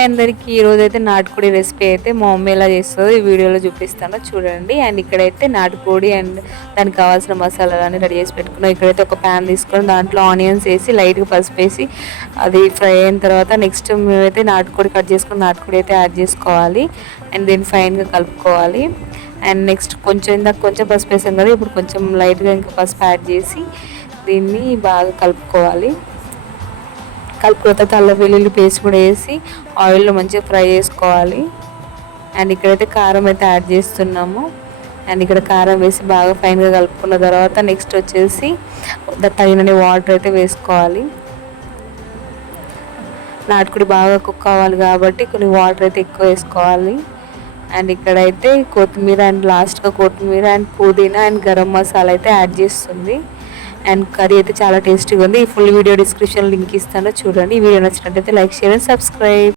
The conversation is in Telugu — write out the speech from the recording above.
హాయ్ అందరికీ, ఈరోజైతే నాటుకోడి రెసిపీ అయితే మా మమ్మీ ఎలా చేస్తుందో ఈ వీడియోలో చూపిస్తాను చూడండి. అండ్ ఇక్కడైతే నాటుకోడి అండ్ దానికి కావాల్సిన మసాలాలన్నీ రెడీ చేసి పెట్టుకున్నాం. ఇక్కడైతే ఒక ప్యాన్ తీసుకొని దాంట్లో ఆనియన్స్ వేసి లైట్గా పసుపు వేసి అది ఫ్రై అయిన తర్వాత నెక్స్ట్ మేమైతే నాటుకోడి కట్ చేసుకుని నాటుకోడి అయితే యాడ్ చేసుకోవాలి. అండ్ దీన్ని ఫైన్గా కలుపుకోవాలి. అండ్ నెక్స్ట్ కొంచెం పసుపు వేసాం కదా, ఇప్పుడు కొంచెం లైట్గా ఇంకా పసుపు యాడ్ చేసి దీన్ని బాగా కలుపుకోవాలి. కలుపుకున్న తర్వాత అల్లం వెల్లుల్లి పేస్ట్ కూడా వేసి ఆయిల్లో మంచిగా ఫ్రై చేసుకోవాలి. అండ్ ఇక్కడైతే కారం అయితే యాడ్ చేస్తున్నాము. అండ్ ఇక్కడ కారం వేసి బాగా ఫైన్గా కలుపుకున్న తర్వాత నెక్స్ట్ వచ్చేసి తగినన్ని వాటర్ అయితే వేసుకోవాలి. నాటుకోడి బాగా కుక్ అవ్వాలి కాబట్టి కొన్ని వాటర్ అయితే ఎక్కువ వేసుకోవాలి. అండ్ ఇక్కడైతే కొత్తిమీర అండ్ లాస్ట్గా కొత్తిమీర అండ్ పుదీనా అండ్ గరం మసాలా అయితే యాడ్ చేస్తుంది. అండ్ కర్రీ అయితే చాలా టేస్టీగా ఉంది. ఈ ఫుల్ వీడియో డిస్క్రిప్షన్ లింక్ ఇస్తాను చూడండి. ఈ వీడియో నచ్చినట్లయితే లైక్, షేర్ అండ్ సబ్స్క్రైబ్.